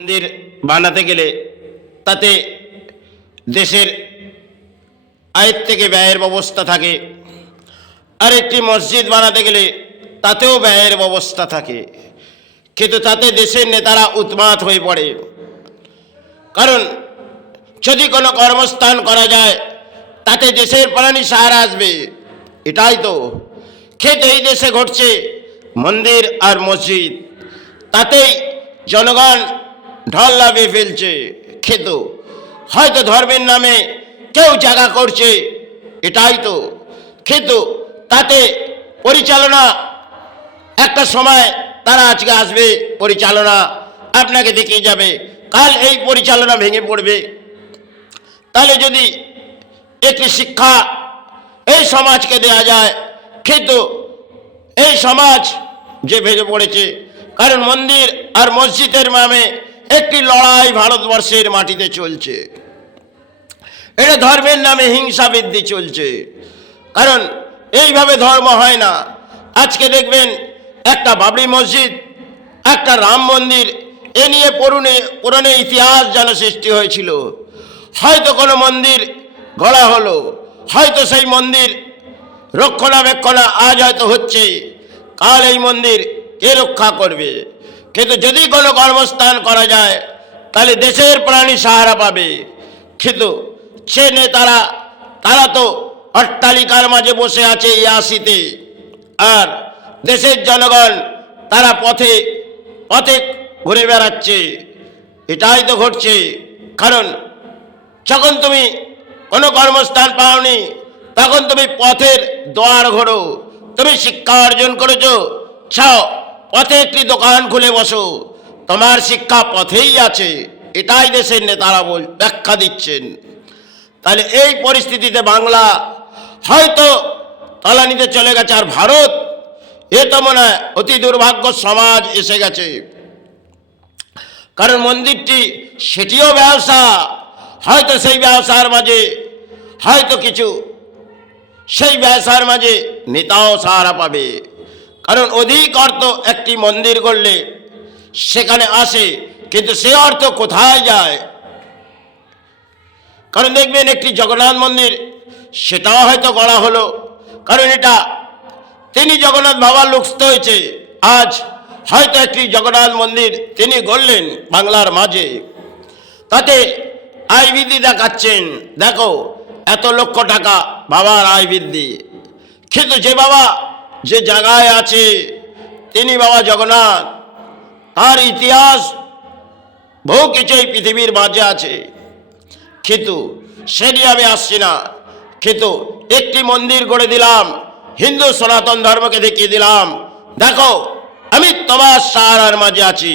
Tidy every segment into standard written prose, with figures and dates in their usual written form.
মন্দির বানাতে গেলে তাতে দেশের আয়ের থেকে ব্যয়ের ব্যবস্থা থাকে, আর একটি মসজিদ বানাতে গেলে তাতেও ব্যয়ের ব্যবস্থা থাকে। কিন্তু তাতে দেশের নেতারা উন্মাদ হয়ে পড়ে, কারণ যদি কোনো কর্মস্থান করা যায় তাতে দেশের প্রাণী সাহারা আসবে। এটাই তো খেত এই দেশে ঘটছে, মন্দির আর মসজিদ, তাতেই জনগণ ঢল নামিয়ে ফেলছে। খেত হয়তো ধর্মের নামে কেউ জায়গা করছে, এটাই তো কিন্তু তাতে পরিচালনা একটা সময় তারা আজকে আসবে, পরিচালনা আপনাকে দেখিয়ে যাবে, কাল এই পরিচালনা ভেঙে পড়বে। তাহলে যদি একটি শিক্ষা এই সমাজকে দেয়া যায়, কিন্তু এই সমাজ যে ভেঙে পড়েছে, কারণ মন্দির আর মসজিদের নামে একটি লড়াই ভারতবর্ষের মাটিতে চলছে। এটা ধর্মের নামে হিংসা বৃদ্ধি চলছে, কারণ এইভাবে ধর্ম হয় না। আজকে দেখবেন একটা বাবরি মসজিদ, একটা রাম মন্দির, এ নিয়ে পুরনো ইতিহাস যেন সৃষ্টি হয়েছিল। হয়তো কোনো মন্দির গড়া হলো, হয়তো সেই মন্দির রক্ষণাবেক্ষণ আজ হয়তো হচ্ছে, কাল এই মন্দির কে রক্ষা করবে? কিন্তু যদি কোনো কর্মস্থান করা যায় তাহলে দেশের প্রাণী সাহারা পাবে। কিন্তু সে নেতারা তারা তো অট্টালিকার মাঝে বসে আছে ইয়াসিতে, আর দেশের জনগণ তারা পথে পথে ঘুরে বেড়াচ্ছে। এটাই তো ঘটছে, কারণ যখন তুমি কোনো কর্মস্থান পাওনি তখন তুমি পথের দ্বার ঘোরো। তুমি শিক্ষা অর্জন করেছো, চাও পথে একটি দোকান খুলে বসো, তোমার শিক্ষা পথেই আছে। এটাই দেশের নেতারা ব্যাখ্যা দিচ্ছেন। তাহলে এই পরিস্থিতিতে বাংলা হয়তো তলানিতে চলে গেছে, আর ভারত এ তো মনে হয় অতি দুর্ভাগ্য সমাজ এসে গেছে। কারণ মন্দিরটি সেটিও ব্যবসা, হয়তো সেই ব্যবসার মাঝে হয়তো কিছু সেই ব্যবসার মাঝে নেতাও সাহারা পাবে। কারণ অধিক অর্থ একটি মন্দির করলে সেখানে আসে, কিন্তু সে অর্থ কোথায় যায়? কারণ দেখবেন একটি জগন্নাথ মন্দির, সেটাও হয়তো গড়া হলো, কারণ এটা তিনি জগন্নাথ বাবার লোকস্থ হয়েছে। আজ হয়তো একটি জগন্নাথ মন্দির তিনি গড়লেন বাংলার মাঝে, তাতে আয় বৃদ্ধি দেখাচ্ছেন, দেখো এত লক্ষ টাকা বাবার আয় বৃদ্ধি। কিন্তু যে বাবা যে জায়গায় আছে তিনি বাবা জগন্নাথ, তার ইতিহাস বহু কিছুই পৃথিবীর মাঝে আছে, কিন্তু সে নিয়ে আমি আসছি না। কিন্তু একটি মন্দির গড়ে দিলাম, হিন্দু সনাতন ধর্মকে দেখিয়ে দিলাম, দেখো আমি তোমার সাহারার মাঝে আছি।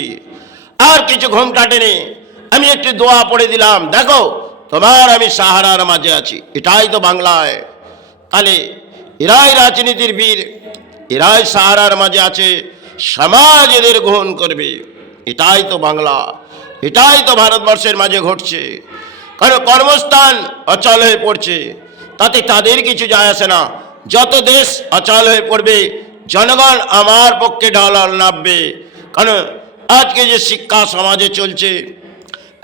আর কিছু ঘোমটা টেনে আমি একটি দোয়া পড়ে দিলাম, দেখো তোমার আমি সাহারার মাঝে আছি। এটাই তো বাংলায়। তাহলে এরাই রাজনীতির বীর, এরাই সাহারার মাঝে আছে, সমাজ এদের গ্রহণ করবে। এটাই তো বাংলা, এটাই তো ভারতবর্ষের মাঝে ঘটছে। কারণ কর্মস্থান অচল হয়ে পড়ছে, তাতে তাদের কিছু যায় আসে না। যত দেশ অচল হয়ে পড়বে, জনগণ আমার পক্ষে ঢল নামবে। কারণ আজকে যে শিক্ষা সমাজে চলছে,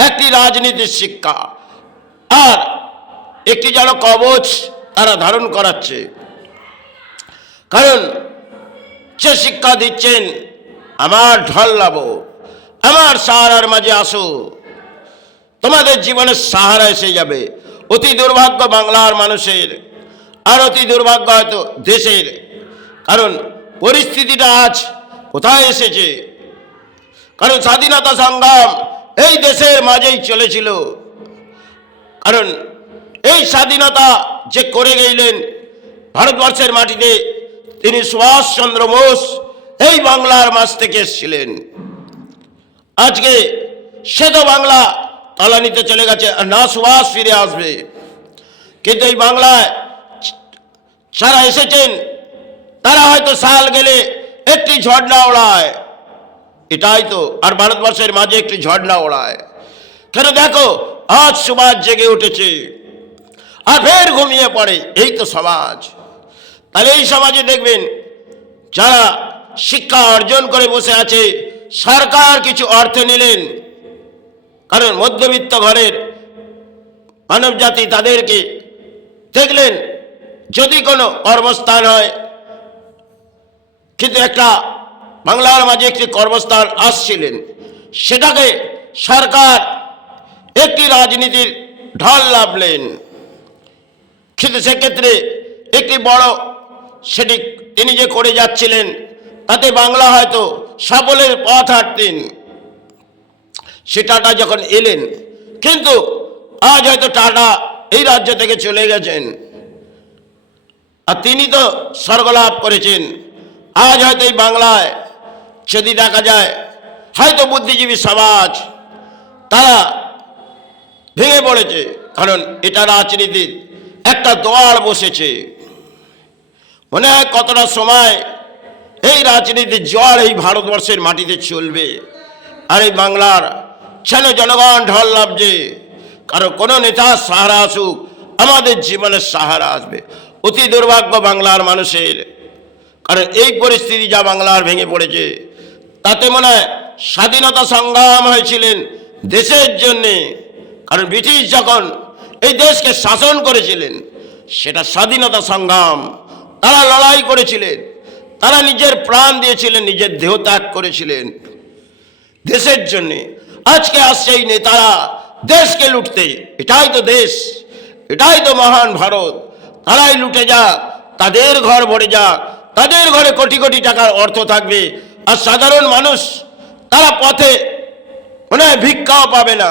একটি রাজনীতির শিক্ষা, আর একটি যেন কবচ তারা ধারণ করাচ্ছে। কারণ সে শিক্ষা দিচ্ছেন, আমার ঢল নাবো, আমার সাহারার মাঝে আসো, তোমাদের জীবনের সাহারা এসে যাবে। অতি দুর্ভাগ্য বাংলার মানুষের, আর অতি দুর্ভাগ্য হয়তো দেশের। কারণ পরিস্থিতিটা আজ কোথায় এসেছে? কারণ স্বাধীনতা সংগ্রাম এই দেশের মাঝেই চলেছিল। কারণ এই স্বাধীনতা যে করে গেলেন ভারতবর্ষের মাটিতে, তিনি সুভাষচন্দ্র বোস এই বাংলার মাঝ থেকে এসেছিলেন। আজকে সে তো বাংলা তলানিতে চলে গেছে, আর না সুভাষ ফিরে আসবে। কিন্তু এই বাংলায় যারা এসেছেন তারা হয়তো সাল গেলে একটি ঝর্ণা ওড়ায়, এটাই তো। আর ভারতবর্ষের মাঝে একটি ঝর্ণা ওড়ায়, কেন দেখো আজ সমাজ জেগে উঠেছে আর ফের ঘুমিয়ে পড়ে। এই তো সমাজ। তাহলে এই সমাজে দেখবেন যারা শিক্ষা অর্জন করে বসে আছে, সরকার কিছু অর্থ নিলেন, কারণ মধ্যবিত্ত ঘরের মানব জাতি তাদেরকে দেখলেন যদি কোনো কর্মস্থান হয়, কিন্তু একটা বাংলার মাঝে একটি কর্মস্থান আসছিলেন, সেটাকে সরকার একটি রাজনীতির ঢল নামলেন, কিন্তু সেক্ষেত্রে একটি বড় সেটি তিনি যে করে যাচ্ছিলেন তাতে বাংলা হয়তো সাফল্যের পথ হাঁটতেন। সে টাটা যখন এলেন, কিন্তু আজ হয়তো টাটা এই রাজ্য থেকে চলে গেছেন, আর তিনি তো স্বর্গলাভ করেছেন। আজ হয়তো এই বাংলায় যদি দেখা যায় হয়তো বুদ্ধিজীবী সমাজ তারা ভেঙে পড়েছে, কারণ এটা রাজনীতির একটা দোয়ার বসেছে। মনে হয় কতটা সময় এই রাজনীতির জোয়ার এই ভারতবর্ষের মাটিতে চলবে, আর এই বাংলার যেন জনগণ ঢল নামছে। কারণ কোনো নেতার সাহারা আসুক, আমাদের জীবনের সাহারা আসবে। অতি দুর্ভাগ্য বাংলার মানুষের, কারণ এই পরিস্থিতি যা বাংলার ভেঙে পড়েছে, তাতে মনে হয় স্বাধীনতা সংগ্রাম হয়েছিলেন দেশের জন্যে। কারণ ব্রিটিশ যখন এই দেশকে শাসন করেছিলেন, সেটা স্বাধীনতা সংগ্রাম, তারা লড়াই করেছিলেন, তারা নিজের প্রাণ দিয়েছিলেন, নিজের দেহ ত্যাগ করেছিলেন দেশের জন্যে। আজকে আসছে এই নেতারা দেশকে লুটতে। এটাই তো দেশ, এটাই তো মহান ভারত। তারাই লুটে যাক, তাদের ঘর ভরে যাক, তাদের ঘরে কোটি কোটি টাকার অর্থ থাকবে, আর সাধারণ মানুষ তারা পথে মনে হয় ভিক্ষাও পাবে না।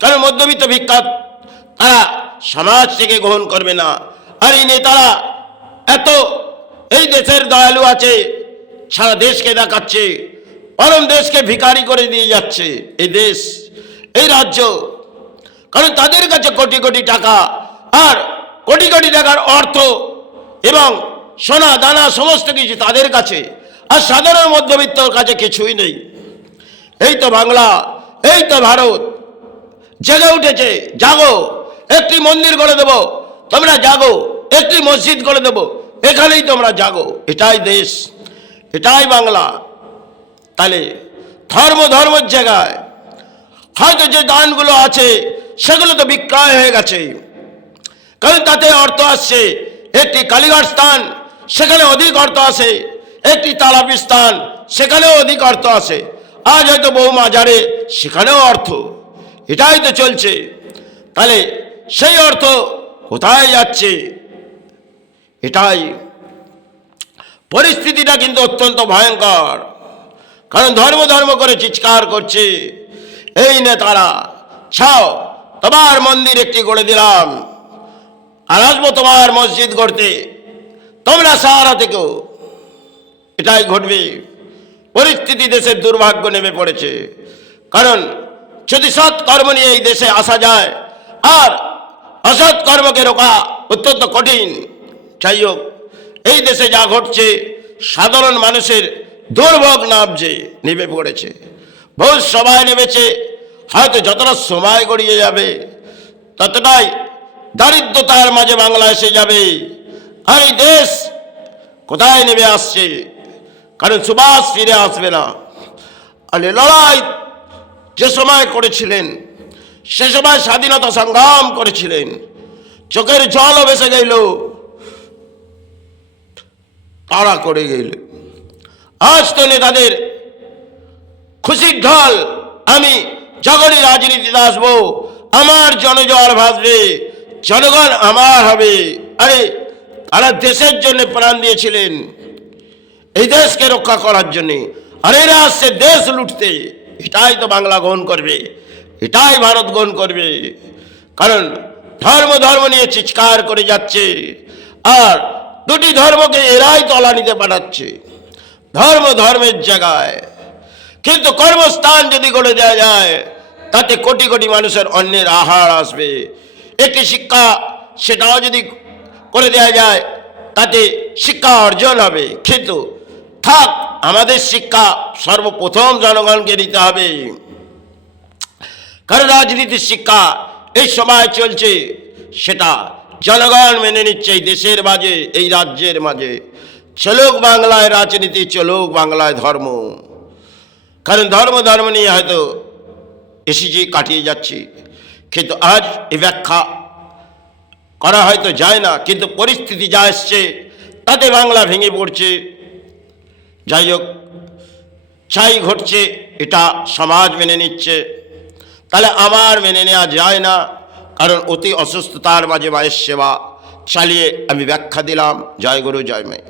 কারণ মধ্যবিত্ত ভিক্ষা তারা সমাজ থেকে গ্রহণ করবে না। আর এই নেতারা এত এই দেশের দয়ালু আছে, সারা দেশকে দেখাচ্ছে, পরম দেশকে ভিখারি করে দিয়ে যাচ্ছে এই দেশ, এই রাজ্য। কারণ তাদের কাছে কোটি কোটি টাকা আর কোটি কোটি টাকার অর্থ এবং সোনা দানা সমস্ত কিছু তাদের কাছে, আর সাধারণ মধ্যবিত্তর কাছে কিছুই নেই। এই তো বাংলা, এই তো ভারত জেগে উঠেছে। জাগো, একটি মন্দির করে দেবো, তোমরা জাগো, একটি মসজিদ করে দেবো, এখানেই তোমরা জাগো। এটাই দেশ, এটাই বাংলা। তাহলে ধর্মের জায়গায় হয়তো যে দানগুলো আছে সেগুলো তো বিক্রয় হয়ে গেছে, কারণ তাতে অর্থ আসছে। একটি কালীঘাট স্থান, সেখানে অধিক অর্থ আসে, একটি তারাপীঠ স্থান, সেখানেও অধিক অর্থ আসে। আজ হয়তো বহু মাজারে, সেখানেও অর্থ। এটাই তো চলছে। তাহলে সেই অর্থ কোথায় যাচ্ছে? এটাই পরিস্থিতিটা কিন্তু অত্যন্ত ভয়ঙ্কর। কারণ ধর্ম করে চিৎকার করছে এই নেতারা, ছাও তোমার মন্দির একটি গড়ে দিলাম, আর আসবো তোমার মসজিদ গড়তে, তোমরা সাহারা থেকেও। এটাই ঘটবে। পরিস্থিতি দেশের দুর্ভাগ্য নেমে পড়েছে। কারণ যদি সৎ কর্ম নিয়ে এই দেশে আসা যায়, আর অসৎ কর্মকে রোকা অত্যন্ত কঠিন। যাই হোক, এই দেশে যা ঘটছে, সাধারণ মানুষের দুর্ভোগ নামছে, নেমে পড়েছে। বহু সময় নেমেছে, হয়তো যতটা সময় গড়িয়ে যাবে ততটাই দারিদ্রতার মাঝে বাংলা এসে যাবে। আর এই দেশ কোথায় নেমে আসছে? কারণ সুভাষ ফিরে আসবে না। আর লড়াই যে সময় করেছিলেন, সে সময় স্বাধীনতা সংগ্রাম করেছিলেন, চোখের জলও ভেসে গেল, তারা করে গেল। আজ তো নেতাদের খুশির ঢল, আমি যখনই রাজনীতিতে আসবো আমার জনজোয়ার ভাসবে, জনগণ আমার হবে। আরে তারা দেশের জন্য প্রাণ দিয়েছিলেন, এই দেশকে রক্ষা করার জন্য, আর এরা আসছে দেশ লুটতে। এটাই তো বাংলা গ্রহণ করবে, এটাই ভারত গ্রহণ করবে। কারণ ধর্ম নিয়ে চিৎকার করে যাচ্ছে, আর দুটি ধর্মকে এরাই তলানিতে পাঠাচ্ছে ধর্মের জায়গায়। কিন্তু কর্মস্থান যদি করে দেওয়া যায়, তাতে কোটি কোটি মানুষের অন্যের আহার আসবে। একটি শিক্ষা, সেটাও যদি করে দেওয়া যায়, তাতে শিক্ষা অর্জন হবে। কিন্তু থাক, আমাদের শিক্ষা সর্বপ্রথম জনগণকে দিতে হবে। কারণ রাজনীতির শিক্ষা এই সময় চলছে, সেটা জনগণ মেনে নিচ্ছে এই দেশের মাঝে, এই রাজ্যের মাঝে। চলুক বাংলায় রাজনীতি, চলুক বাংলায় ধর্ম। কারণ ধর্ম নিয়ে হয়তো এসেছি, কাটিয়ে যাচ্ছি। কিন্তু আজ এই ব্যাখ্যা করা হয়তো যায় না, কিন্তু পরিস্থিতি যা এসছে তাতে বাংলা ভেঙে পড়ছে। যাই হোক, চাই ঘটছে, এটা সমাজ মেনে নিচ্ছে, তাহলে আমার মেনে নেওয়া যায় না। কারণ অতি অসুস্থতার মাঝে মায়ের সেবা চালিয়ে আমি ব্যাখ্যা দিলাম। জয় গুরু, জয় মাই।